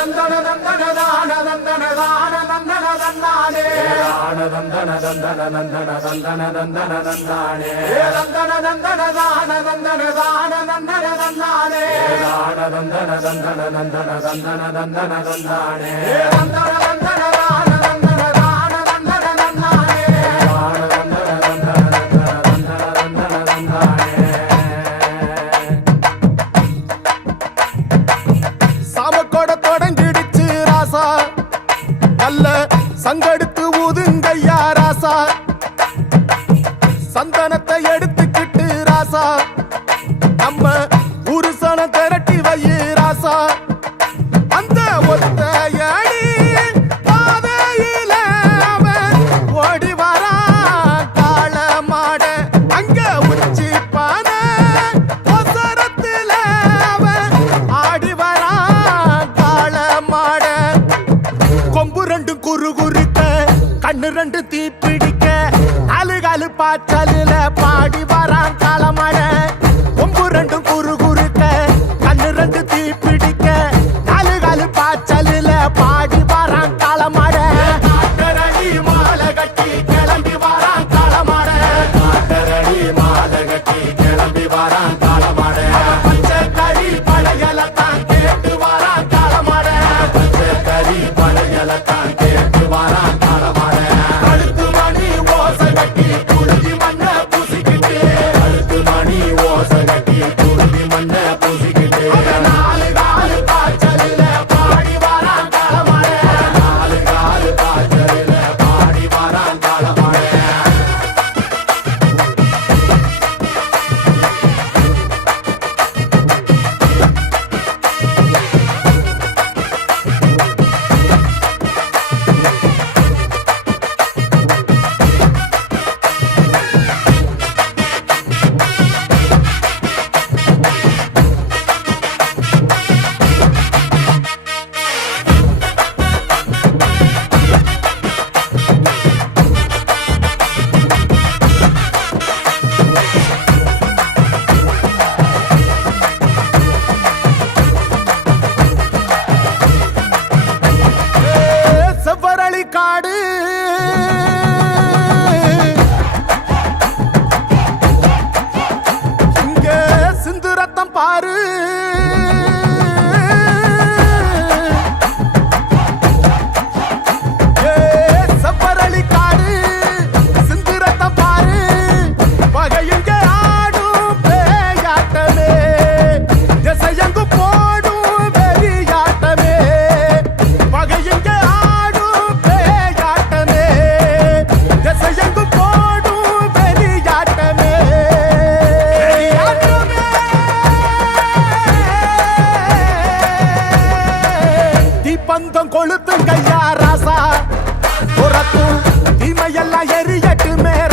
தந்தன தந்தன தான தந்தன தான தந்தன தந்தானே தான தந்தன தந்தன தந்தன தந்தன தந்தன தந்தானே தந்தன தந்தன தான தந்தன தான தந்தன தந்தானே தான தந்தன தந்தன தந்தன தந்தன தந்தன தந்தானே தந்தன தந்தன சங்கடுத்து ஊதுங்கய்யா ராசா சந்தனத்தை எடுத்துக்கிட்டு ராசா. நம்ம உருசன திரட்டி கண்ணு ரெண்டு தீப்பிடிக்க. பிடிக்க அழுகழு பாச்சலில பாடி வரான் காலமட ஒம்பு ரெண்டு குறுகு காடு இங்கே சிந்து ரத்தம் பாரு. பந்தம் கொளுத்து கையா ராசா. புறத்தும் தீமையெல்லாம் எரியட்டு மேல